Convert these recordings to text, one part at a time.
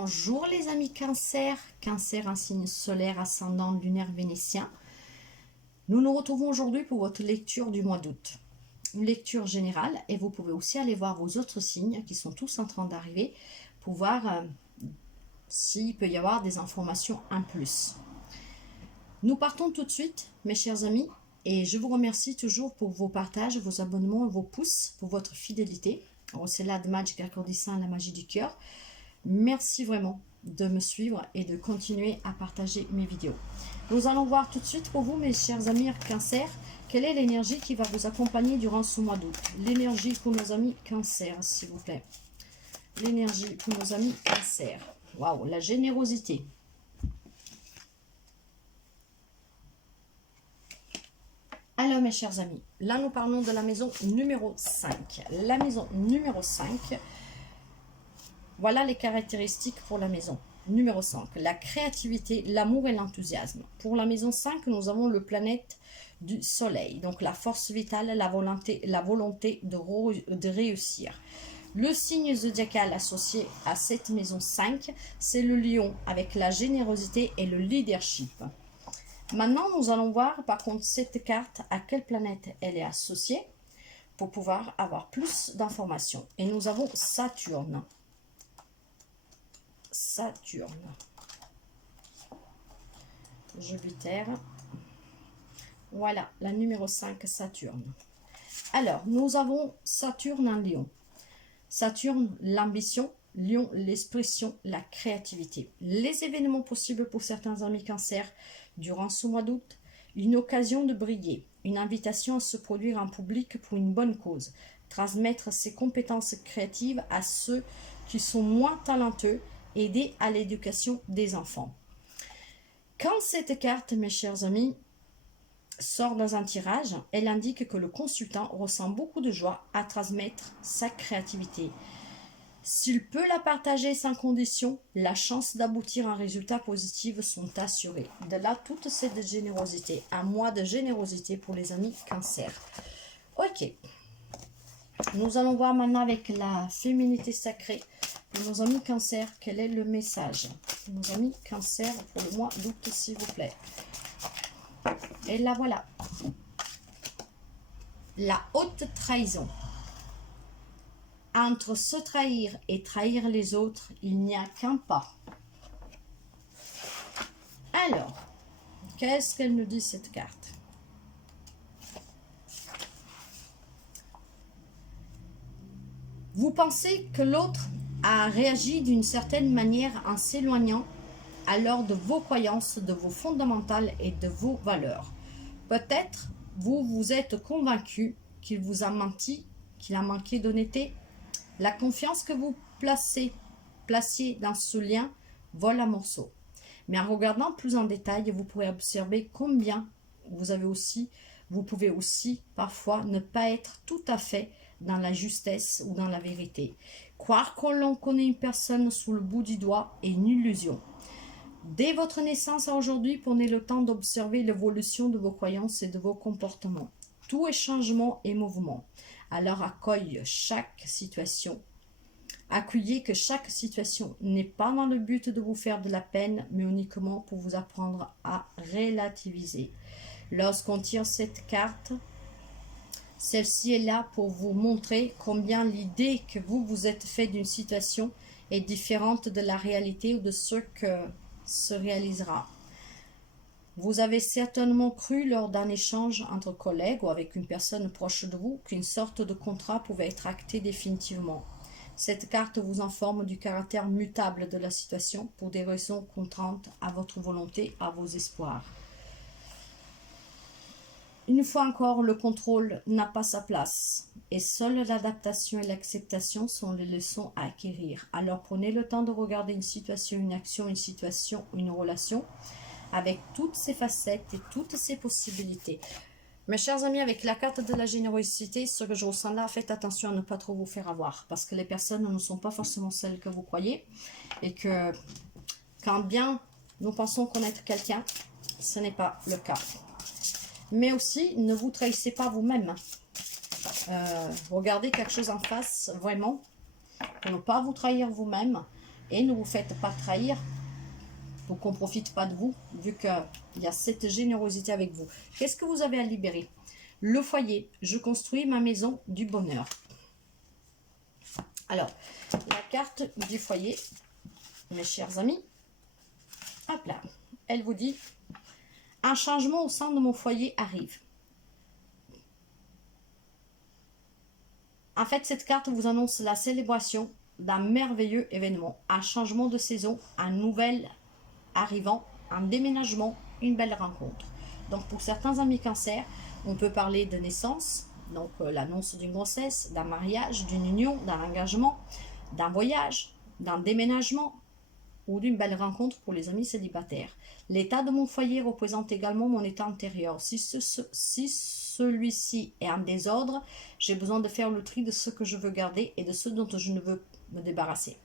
Bonjour les amis Cancer, Cancer un signe solaire ascendant lunaire vénitien. Nous nous retrouvons aujourd'hui pour votre lecture du mois d'août. Une lecture générale et vous pouvez aussi aller voir vos autres signes qui sont tous en train d'arriver pour voir s'il peut y avoir des informations en plus. Nous partons tout de suite mes chers amis et je vous remercie toujours pour vos partages, vos abonnements et vos pouces, pour votre fidélité. C'est là de Magic Accordissin, la magie du cœur. Merci vraiment de me suivre et de continuer à partager mes vidéos. Nous allons voir tout de suite pour vous, mes chers amis Cancer, quelle est l'énergie qui va vous accompagner durant ce mois d'août. L'énergie pour nos amis Cancer, s'il vous plaît. L'énergie pour nos amis Cancer. Waouh, la générosité. Alors, mes chers amis, là, nous parlons de la maison numéro 5. La maison numéro 5... Voilà les caractéristiques pour la maison. Numéro 5, la créativité, l'amour et l'enthousiasme. Pour la maison 5, nous avons le planète du soleil. Donc la force vitale, la volonté de réussir. Le signe zodiacal associé à cette maison 5, c'est le lion avec la générosité et le leadership. Maintenant, nous allons voir par contre cette carte, à quelle planète elle est associée pour pouvoir avoir plus d'informations. Et nous avons Saturne. Saturne, Jupiter, voilà la numéro 5 Saturne. Alors nous avons Saturne en Lion, Saturne l'ambition, Lion l'expression, la créativité, les événements possibles pour certains amis Cancer durant ce mois d'août, une occasion de briller, une invitation à se produire en public pour une bonne cause, transmettre ses compétences créatives à ceux qui sont moins talentueux, aider à l'éducation des enfants. Quand cette carte, mes chers amis, sort dans un tirage, elle indique que le consultant ressent beaucoup de joie à transmettre sa créativité. S'il peut la partager sans condition, la chance d'aboutir à un résultat positif sont assurées. De là, toute cette générosité, un mois de générosité pour les amis Cancer. Ok. Nous allons voir maintenant avec la féminité sacrée. Pour nos amis Cancer, quel est le message? Pour nos amis Cancer, pour le mois d'août, s'il vous plaît. Et là, voilà. La haute trahison. Entre se trahir et trahir les autres, il n'y a qu'un pas. Alors, qu'est-ce qu'elle nous dit cette carte? Vous pensez que l'autre a réagi d'une certaine manière en s'éloignant alors de vos croyances, de vos fondamentales et de vos valeurs. Peut-être vous vous êtes convaincu qu'il vous a menti, qu'il a manqué d'honnêteté. La confiance que vous placiez dans ce lien vole à morceaux. Mais en regardant plus en détail, vous pourrez observer combien vous pouvez aussi parfois ne pas être tout à fait dans la justesse ou dans la vérité. Croire que l'on connaît une personne sous le bout du doigt est une illusion. Dès votre naissance à aujourd'hui, prenez le temps d'observer l'évolution de vos croyances et de vos comportements. Tout est changement et mouvement. Alors accueillez que chaque situation n'est pas dans le but de vous faire de la peine, mais uniquement pour vous apprendre à relativiser. Lorsqu'on tire cette carte, celle-ci est là pour vous montrer combien l'idée que vous vous êtes fait d'une situation est différente de la réalité ou de ce que se réalisera. Vous avez certainement cru lors d'un échange entre collègues ou avec une personne proche de vous qu'une sorte de contrat pouvait être acté définitivement. Cette carte vous informe du caractère mutable de la situation pour des raisons contraintes à votre volonté, à vos espoirs. Une fois encore, le contrôle n'a pas sa place et seule l'adaptation et l'acceptation sont les leçons à acquérir. Alors prenez le temps de regarder une situation, une action, une relation avec toutes ses facettes et toutes ses possibilités. Mes chers amis, avec la carte de la générosité, ce que je ressens là, faites attention à ne pas trop vous faire avoir parce que les personnes ne sont pas forcément celles que vous croyez et que quand bien nous pensons connaître quelqu'un, ce n'est pas le cas. Mais aussi, ne vous trahissez pas vous-même. Regardez quelque chose en face, vraiment, pour ne pas vous trahir vous-même. et ne vous faites pas trahir pour qu'on ne profite pas de vous, vu qu'il y a cette générosité avec vous. Qu'est-ce que vous avez à libérer? Le foyer, je construis ma maison du bonheur. Alors, la carte du foyer, mes chers amis, hop là, elle vous dit, un changement au sein de mon foyer arrive. En fait, cette carte vous annonce la célébration d'un merveilleux événement, un changement de saison, un nouvel arrivant, un déménagement, une belle rencontre. Donc pour certains amis cancer, on peut parler de naissance, donc l'annonce d'une grossesse, d'un mariage, d'une union, d'un engagement, d'un voyage, d'un déménagement ou d'une belle rencontre pour les amis célibataires. L'état de mon foyer représente également mon état antérieur. Si celui-ci est en désordre, j'ai besoin de faire le tri de ce que je veux garder et de ce dont je ne veux me débarrasser.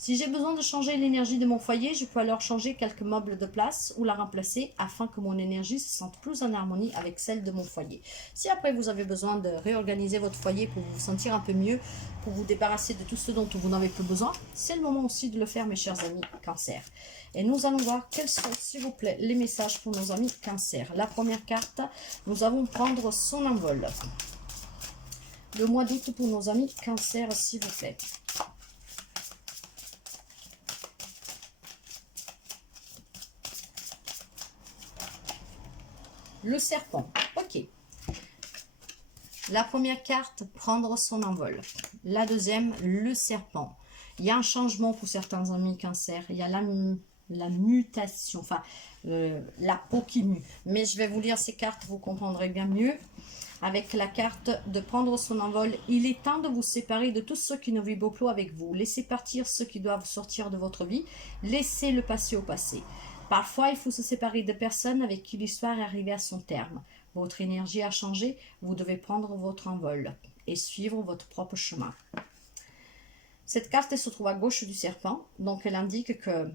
Si j'ai besoin de changer l'énergie de mon foyer, je peux alors changer quelques meubles de place ou la remplacer afin que mon énergie se sente plus en harmonie avec celle de mon foyer. Si après vous avez besoin de réorganiser votre foyer pour vous sentir un peu mieux, pour vous débarrasser de tout ce dont vous n'avez plus besoin, c'est le moment aussi de le faire, mes chers amis cancer. Et nous allons voir quels sont, s'il vous plaît, les messages pour nos amis cancer. La première carte, nous allons prendre son envol. Le mois d'août pour nos amis cancer, s'il vous plaît. Le serpent, ok. La première carte, prendre son envol. La deuxième, le serpent. Il y a un changement pour certains amis cancer. Il y a la mutation, enfin, la peau qui mue. Mais je vais vous lire ces cartes, vous comprendrez bien mieux. Avec la carte de prendre son envol, il est temps de vous séparer de tous ceux qui ne vibrent plus avec vous. Laissez partir ceux qui doivent sortir de votre vie. Laissez le passé au passé. Parfois, il faut se séparer de personnes avec qui l'histoire est arrivée à son terme. Votre énergie a changé, vous devez prendre votre envol et suivre votre propre chemin. Cette carte elle se trouve à gauche du serpent, donc elle indique que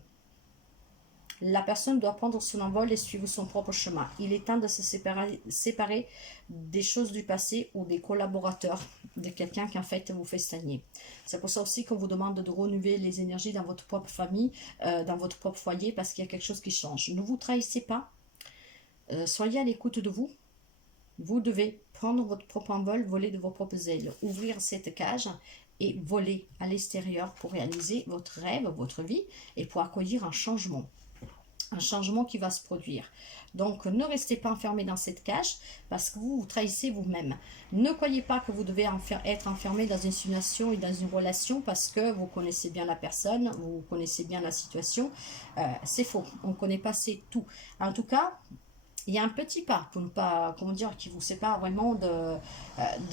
la personne doit prendre son envol et suivre son propre chemin. Il est temps de se séparer des choses du passé ou des collaborateurs de quelqu'un qui en fait vous fait stagner. C'est pour ça aussi qu'on vous demande de renouveler les énergies dans votre propre famille, dans votre propre foyer, parce qu'il y a quelque chose qui change. Ne vous trahissez pas, soyez à l'écoute de vous. Vous devez prendre votre propre envol, voler de vos propres ailes, ouvrir cette cage et voler à l'extérieur pour réaliser votre rêve, votre vie et pour accueillir un changement qui va se produire. Donc ne restez pas enfermé dans cette cage parce que vous vous trahissez vous-même. Ne croyez pas que vous devez être enfermé dans une situation et dans une relation parce que vous connaissez bien la personne, vous connaissez bien la situation. C'est faux, on ne connaît pas c'est tout. En tout cas, il y a un petit pas pour ne pas, comment dire, qui vous sépare vraiment de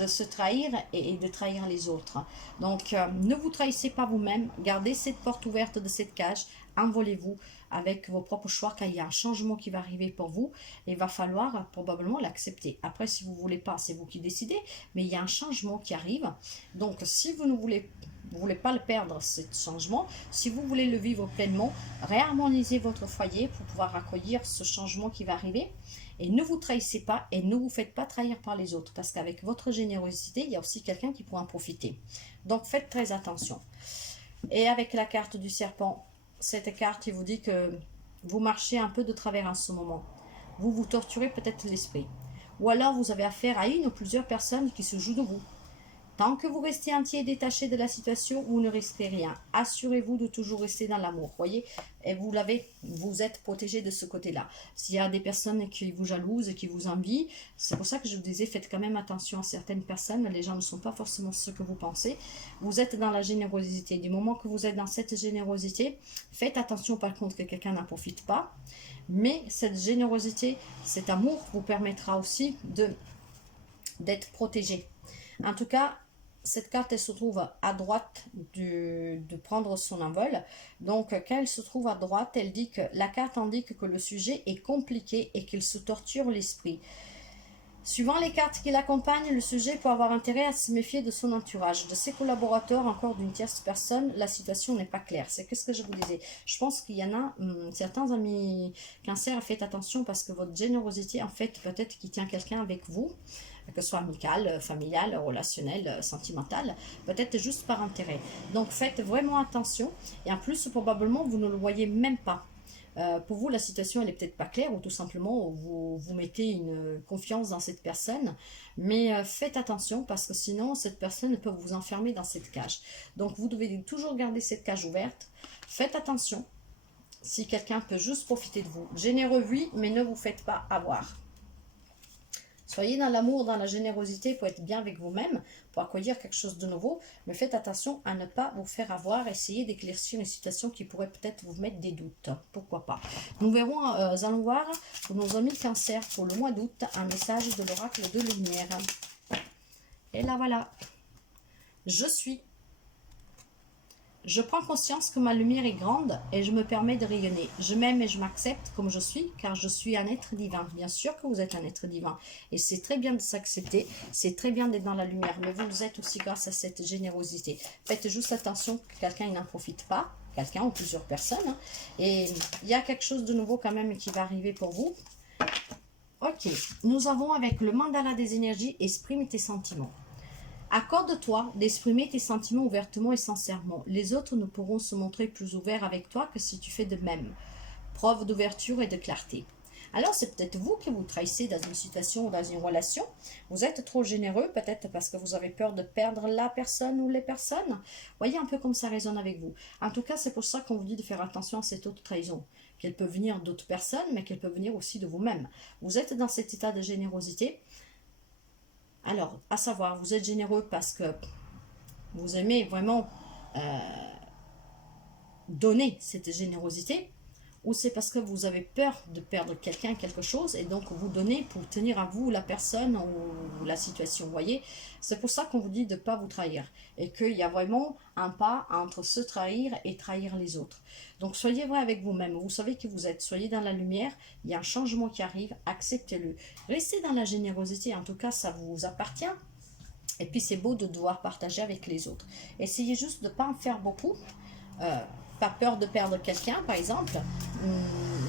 se trahir et de trahir les autres. Donc, ne vous trahissez pas vous-même, gardez cette porte ouverte de cette cage, envolez-vous avec vos propres choix, car il y a un changement qui va arriver pour vous et il va falloir probablement l'accepter. Après, si vous ne voulez pas, c'est vous qui décidez, mais il y a un changement qui arrive. Donc, si vous ne voulez pas le perdre, ce changement, si vous voulez le vivre pleinement, réharmonisez votre foyer pour pouvoir accueillir ce changement qui va arriver. Et ne vous trahissez pas et ne vous faites pas trahir par les autres, parce qu'avec votre générosité, il y a aussi quelqu'un qui pourra en profiter. Donc faites très attention. Et avec la carte du serpent, cette carte, il vous dit que vous marchez un peu de travers en ce moment. Vous vous torturez peut-être l'esprit. Ou alors vous avez affaire à une ou plusieurs personnes qui se jouent de vous. Tant que vous restez entier et détaché de la situation, vous ne risquez rien. Assurez-vous de toujours rester dans l'amour, voyez. Et vous êtes protégé de ce côté-là. S'il y a des personnes qui vous jalousent, qui vous envient, c'est pour ça que je vous disais, faites quand même attention à certaines personnes. Les gens ne sont pas forcément ce que vous pensez. Vous êtes dans la générosité. Du moment que vous êtes dans cette générosité, faites attention par contre que quelqu'un n'en profite pas. Mais cette générosité, cet amour vous permettra aussi d'être protégé. En tout cas, cette carte, elle se trouve à droite de prendre son envol. Donc, quand elle se trouve à droite, elle dit que la carte indique que le sujet est compliqué et qu'il se torture l'esprit. Suivant les cartes qui l'accompagnent, le sujet peut avoir intérêt à se méfier de son entourage, de ses collaborateurs, encore d'une tierce personne. La situation n'est pas claire. C'est ce que je vous disais. Je pense qu'il y en a certains amis Cancer, faites attention parce que votre générosité, en fait, peut-être qu'il tient quelqu'un avec vous, que ce soit amical, familial, relationnel, sentimental, peut-être juste par intérêt. Donc faites vraiment attention. Et en plus, probablement, vous ne le voyez même pas. Pour vous, la situation, elle est peut-être pas claire, ou tout simplement, vous mettez une confiance dans cette personne, mais faites attention, parce que sinon, cette personne peut vous enfermer dans cette cage. Donc, vous devez toujours garder cette cage ouverte. Faites attention, si quelqu'un peut juste profiter de vous. Généreux, oui, mais ne vous faites pas avoir. Soyez dans l'amour, dans la générosité pour être bien avec vous-même, pour accueillir quelque chose de nouveau, mais faites attention à ne pas vous faire avoir. Essayez d'éclaircir une situation qui pourrait peut-être vous mettre des doutes. Pourquoi pas. Nous verrons, allons voir pour nos amis Cancer pour le mois d'août, un message de l'oracle de lumière. Et là voilà. Je prends conscience que ma lumière est grande et je me permets de rayonner. Je m'aime et je m'accepte comme je suis, car je suis un être divin. Bien sûr que vous êtes un être divin. Et c'est très bien de s'accepter, c'est très bien d'être dans la lumière, mais vous êtes aussi grâce à cette générosité. Faites juste attention que quelqu'un n'en profite pas, quelqu'un ou plusieurs personnes. Hein. Et il y a quelque chose de nouveau quand même qui va arriver pour vous. Ok, nous avons avec le mandala des énergies, exprime tes sentiments. Accorde-toi d'exprimer tes sentiments ouvertement et sincèrement. Les autres ne pourront se montrer plus ouverts avec toi que si tu fais de même. Preuve d'ouverture et de clarté. Alors, c'est peut-être vous qui vous trahissez dans une situation ou dans une relation. Vous êtes trop généreux, peut-être parce que vous avez peur de perdre la personne ou les personnes. Voyez un peu comme ça résonne avec vous. En tout cas, c'est pour ça qu'on vous dit de faire attention à cette autre trahison. Qu'elle peut venir d'autres personnes, mais qu'elle peut venir aussi de vous-même. Vous êtes dans cet état de générosité. Alors, à savoir, vous êtes généreux parce que vous aimez vraiment donner cette générosité, ou c'est parce que vous avez peur de perdre quelqu'un, quelque chose, et donc vous donnez pour tenir à vous la personne ou la situation, vous voyez. C'est pour ça qu'on vous dit de ne pas vous trahir, et qu'il y a vraiment un pas entre se trahir et trahir les autres. Donc soyez vrai avec vous-même, vous savez qui vous êtes, soyez dans la lumière, il y a un changement qui arrive, acceptez-le. Restez dans la générosité, en tout cas ça vous appartient. Et puis c'est beau de devoir partager avec les autres. Essayez juste de ne pas en faire beaucoup. Pas peur de perdre quelqu'un, par exemple.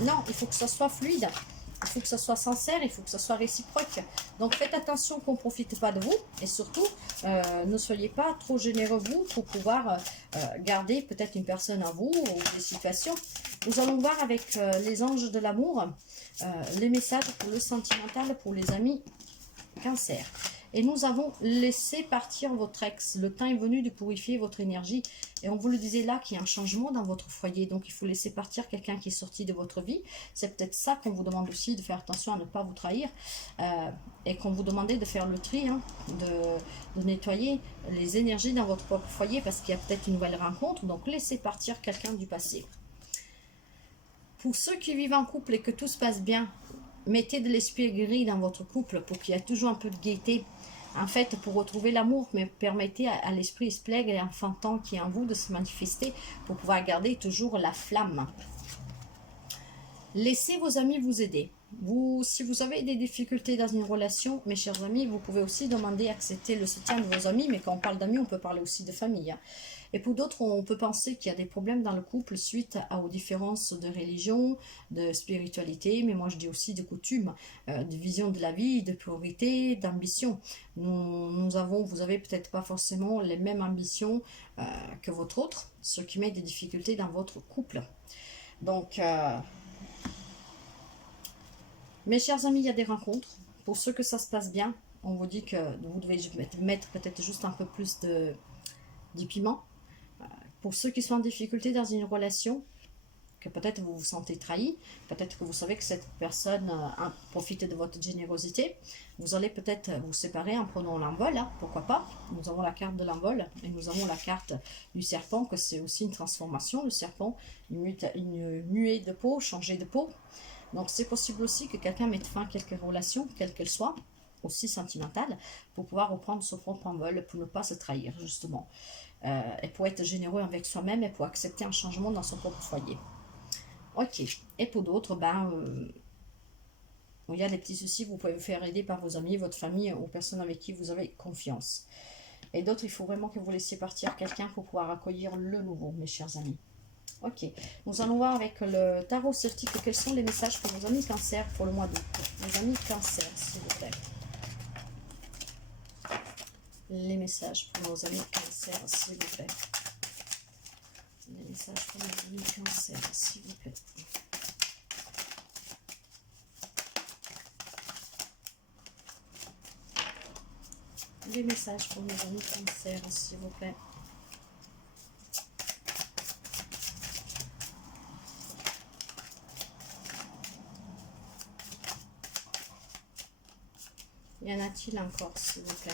Non, il faut que ça soit fluide. Il faut que ça soit sincère, il faut que ça soit réciproque. Donc faites attention qu'on ne profite pas de vous. Et surtout, ne soyez pas trop généreux vous pour pouvoir garder peut-être une personne à vous ou des situations. Nous allons voir avec les anges de l'amour les messages pour le sentimental, pour les amis Cancer. Et nous avons laissé partir votre ex. Le temps est venu de purifier votre énergie. Et on vous le disait là qu'il y a un changement dans votre foyer. Donc il faut laisser partir quelqu'un qui est sorti de votre vie. C'est peut-être ça qu'on vous demande aussi, de faire attention à ne pas vous trahir. Et qu'on vous demandait de faire le tri, hein, de nettoyer les énergies dans votre propre foyer. Parce qu'il y a peut-être une nouvelle rencontre. Donc laissez partir quelqu'un du passé. Pour ceux qui vivent en couple et que tout se passe bien, mettez de l'esprit gris dans votre couple pour qu'il y ait toujours un peu de gaieté. En fait, pour retrouver l'amour, mais permettez à l'esprit esplègle et enfantin qui est en vous de se manifester pour pouvoir garder toujours la flamme. Laissez vos amis vous aider. Si vous avez des difficultés dans une relation, mes chers amis, vous pouvez aussi demander, accepter le soutien de vos amis. Mais quand on parle d'amis, on peut parler aussi de famille. Et pour d'autres, on peut penser qu'il y a des problèmes dans le couple suite aux différences de religion, de spiritualité, mais moi je dis aussi de coutumes, de vision de la vie, de priorité, d'ambition. Vous avez peut-être pas forcément les mêmes ambitions que votre autre, ce qui met des difficultés dans votre couple. Donc, mes chers amis, il y a des rencontres. Pour ceux que ça se passe bien, on vous dit que vous devez mettre peut-être juste un peu plus de piment. Pour ceux qui sont en difficulté dans une relation, que peut-être vous vous sentez trahi, peut-être que vous savez que cette personne profite de votre générosité, vous allez peut-être vous séparer en prenant l'envol, hein, pourquoi pas. Nous avons la carte de l'envol et nous avons la carte du serpent, que c'est aussi une transformation. Le serpent, une nuée de peau, changer de peau. Donc c'est possible aussi que quelqu'un mette fin à quelques relations, quelles qu'elles soient, aussi sentimentales, pour pouvoir reprendre son propre envol, pour ne pas se trahir, justement. Et pour être généreux avec soi-même et pour accepter un changement dans son propre foyer. Ok. Et pour d'autres, il y a des petits soucis, vous pouvez vous faire aider par vos amis, votre famille ou personnes avec qui vous avez confiance. Et d'autres, il faut vraiment que vous laissiez partir quelqu'un pour pouvoir accueillir le nouveau, mes chers amis. Ok, nous allons voir avec le tarot celtique quels sont les messages pour vos amis cancer pour le mois d'août. Les amis cancer, s'il vous plaît. Les messages pour nos amis cancer, s'il vous plaît. Les messages pour nos amis cancer, s'il vous plaît. Les messages pour nos amis cancer, s'il vous plaît. Y en a-t-il encore, s'il vous plaît?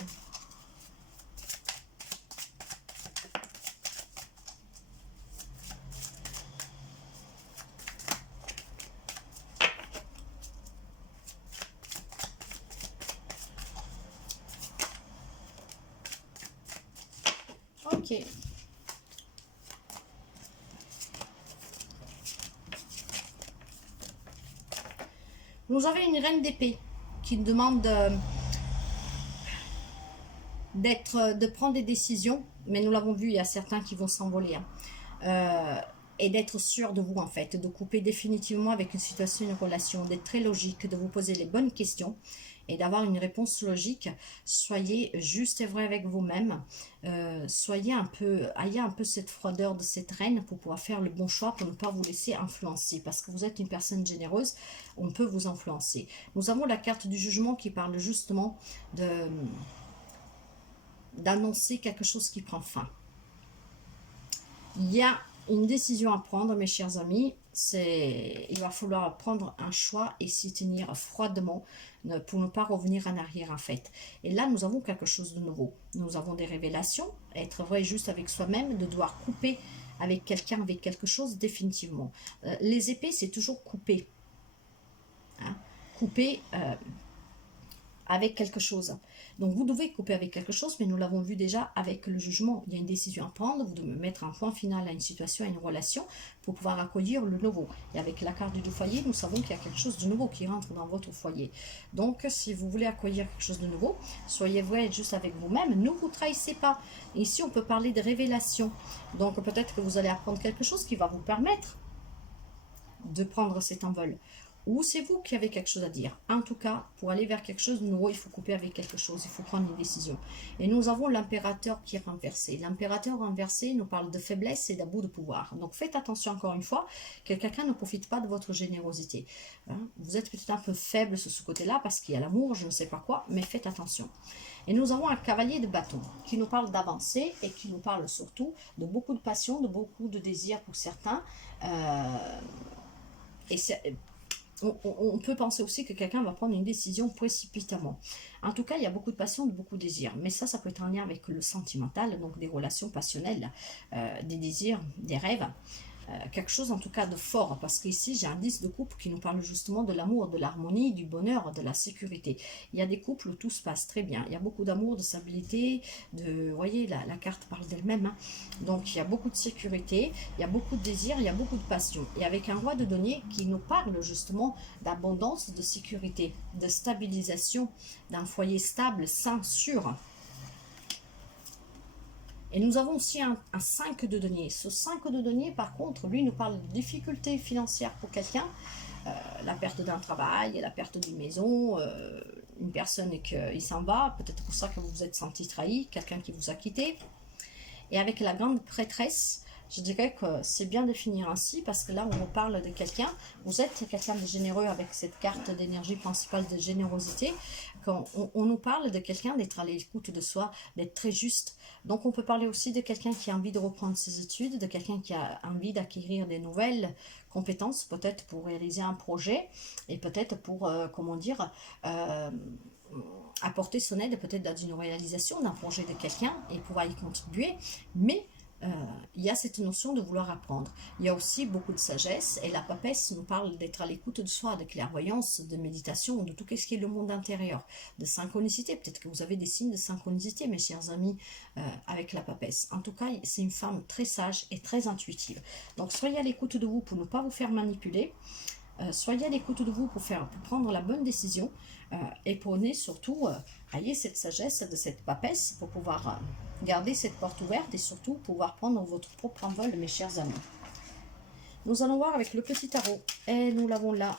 Ok. Nous avons une reine d'épée qui demande de prendre des décisions, mais nous l'avons vu, il y a certains qui vont s'envoler, hein. Et d'être sûr de vous en fait, de couper définitivement avec une situation, une relation, d'être très logique, de vous poser les bonnes questions et d'avoir une réponse logique. Soyez juste et vrai avec vous-même, ayez un peu cette froideur de cette reine pour pouvoir faire le bon choix, pour ne pas vous laisser influencer, parce que vous êtes une personne généreuse, on peut vous influencer. Nous avons la carte du jugement qui parle justement d'annoncer quelque chose qui prend fin. Il y a une décision à prendre, mes chers amis. Il va falloir prendre un choix et s'y tenir froidement pour ne pas revenir en arrière en fait. Et là, nous avons quelque chose de nouveau. Nous avons des révélations, être vrai et juste avec soi-même, de devoir couper avec quelqu'un, avec quelque chose définitivement. Les épées, c'est toujours couper. Hein? Couper avec quelque chose. Donc vous devez couper avec quelque chose, mais nous l'avons vu déjà avec le jugement. Il y a une décision à prendre, vous devez mettre un point final à une situation, à une relation, pour pouvoir accueillir le nouveau. Et avec la carte du foyer, nous savons qu'il y a quelque chose de nouveau qui rentre dans votre foyer. Donc si vous voulez accueillir quelque chose de nouveau, soyez vrai juste avec vous-même, ne vous trahissez pas. Ici on peut parler de révélation. Donc peut-être que vous allez apprendre quelque chose qui va vous permettre de prendre cet envol. Ou c'est vous qui avez quelque chose à dire. En tout cas, pour aller vers quelque chose de nouveau, il faut couper avec quelque chose, il faut prendre une décision. Et nous avons l'impérateur qui est renversé. L'impérateur renversé nous parle de faiblesse et d'abus de pouvoir. Donc faites attention encore une fois, que quelqu'un ne profite pas de votre générosité. Hein? Vous êtes peut-être un peu faible sur ce côté-là, parce qu'il y a l'amour, je ne sais pas quoi, mais faites attention. Et nous avons un cavalier de bâton qui nous parle d'avancer et qui nous parle surtout de beaucoup de passion, de beaucoup de désir pour certains. On peut penser aussi que quelqu'un va prendre une décision précipitamment. En tout cas, il y a beaucoup de passion, de beaucoup de désirs. Mais ça peut être en lien avec le sentimental, donc des relations passionnelles, des désirs, des rêves. Quelque chose en tout cas de fort, parce qu'ici j'ai un 10 de couple qui nous parle justement de l'amour, de l'harmonie, du bonheur, de la sécurité. Il y a des couples où tout se passe très bien, il y a beaucoup d'amour, de stabilité, vous voyez la carte parle d'elle-même, hein. Donc il y a beaucoup de sécurité, il y a beaucoup de désir, il y a beaucoup de passion, et avec un roi de denier qui nous parle justement d'abondance, de sécurité, de stabilisation, d'un foyer stable, sain, sûr. Et nous avons aussi un 5 de denier. Ce 5 de denier, par contre, lui nous parle de difficultés financières pour quelqu'un, la perte d'un travail, la perte d'une maison, une personne qui s'en va, peut-être pour ça que vous vous êtes senti trahi, quelqu'un qui vous a quitté. Et avec la grande prêtresse, je dirais que c'est bien de finir ainsi, parce que là on vous parle de quelqu'un, vous êtes quelqu'un de généreux avec cette carte d'énergie principale de générosité, quand on nous parle de quelqu'un d'être à l'écoute de soi, d'être très juste. Donc on peut parler aussi de quelqu'un qui a envie de reprendre ses études, de quelqu'un qui a envie d'acquérir des nouvelles compétences, peut-être pour réaliser un projet, et peut-être pour, apporter son aide peut-être dans une réalisation d'un projet de quelqu'un et pouvoir y contribuer, mais il y a cette notion de vouloir apprendre. Il y a aussi beaucoup de sagesse, et la papesse nous parle d'être à l'écoute de soi, de clairvoyance, de méditation, de tout ce qui est le monde intérieur, de synchronicité. Peut-être que vous avez des signes de synchronicité, mes chers amis, avec la papesse. En tout cas, c'est une femme très sage et très intuitive. Donc soyez à l'écoute de vous pour ne pas vous faire manipuler. soyez à l'écoute de vous pour prendre la bonne décision et prenez surtout, ayez cette sagesse de cette papesse pour pouvoir garder cette porte ouverte et surtout pouvoir prendre votre propre envol, mes chers amis. Nous allons voir avec le petit tarot et nous l'avons là.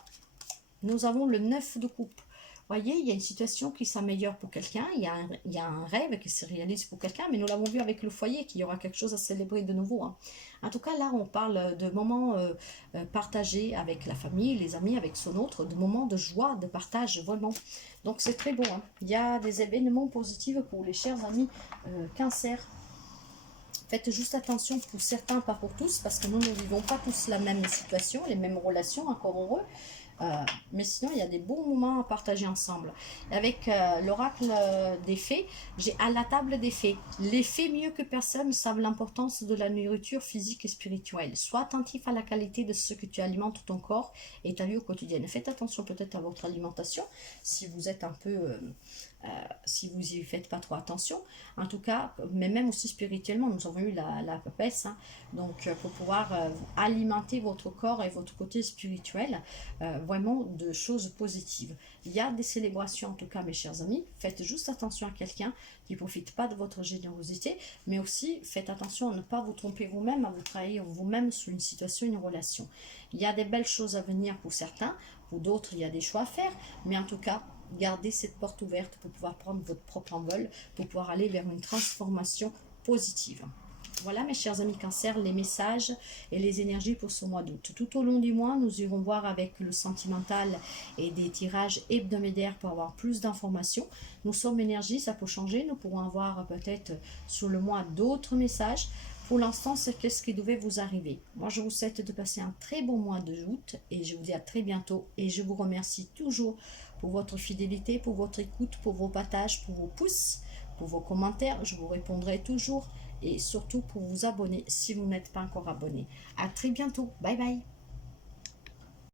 Nous avons le 9 de coupe. Voyez, il y a une situation qui s'améliore pour quelqu'un, il y a un rêve qui se réalise pour quelqu'un, mais nous l'avons vu avec le foyer, qu'il y aura quelque chose à célébrer de nouveau. Hein. En tout cas, là, on parle de moments partagés avec la famille, les amis, avec son autre, de moments de joie, de partage, vraiment. Donc, c'est très beau. Hein. Il y a des événements positifs pour les chers amis Cancer. Faites juste attention pour certains, pas pour tous, parce que nous ne vivons pas tous la même situation, les mêmes relations, encore heureux. Mais sinon, il y a des bons moments à partager ensemble. Avec l'oracle des fées, j'ai à la table des fées. Les fées, mieux que personne, savent l'importance de la nourriture physique et spirituelle. Sois attentif à la qualité de ce que tu alimentes ton corps et ta vie au quotidien. Faites attention peut-être à votre alimentation, si vous êtes un peu... si vous n'y faites pas trop attention, en tout cas, mais même aussi spirituellement, nous avons eu la papesse, hein, donc pour pouvoir alimenter votre corps et votre côté spirituel, vraiment de choses positives. Il y a des célébrations en tout cas, mes chers amis, faites juste attention à quelqu'un qui ne profite pas de votre générosité, mais aussi faites attention à ne pas vous tromper vous-même, à vous trahir vous-même sur une situation, une relation. Il y a des belles choses à venir pour certains, pour d'autres il y a des choix à faire, mais en tout cas, gardez cette porte ouverte pour pouvoir prendre votre propre envol, pour pouvoir aller vers une transformation positive. Voilà mes chers amis Cancer, les messages et les énergies pour ce mois d'août. Tout au long du mois, nous irons voir avec le sentimental et des tirages hebdomadaires pour avoir plus d'informations. Nous sommes énergie, ça peut changer, nous pourrons avoir peut-être sur le mois d'autres messages. Pour l'instant, c'est ce qui devait vous arriver. Moi, je vous souhaite de passer un très bon mois d'août et je vous dis à très bientôt. Et je vous remercie toujours pour votre fidélité, pour votre écoute, pour vos partages, pour vos pouces, pour vos commentaires. Je vous répondrai toujours et surtout pour vous abonner si vous n'êtes pas encore abonné. À très bientôt. Bye bye.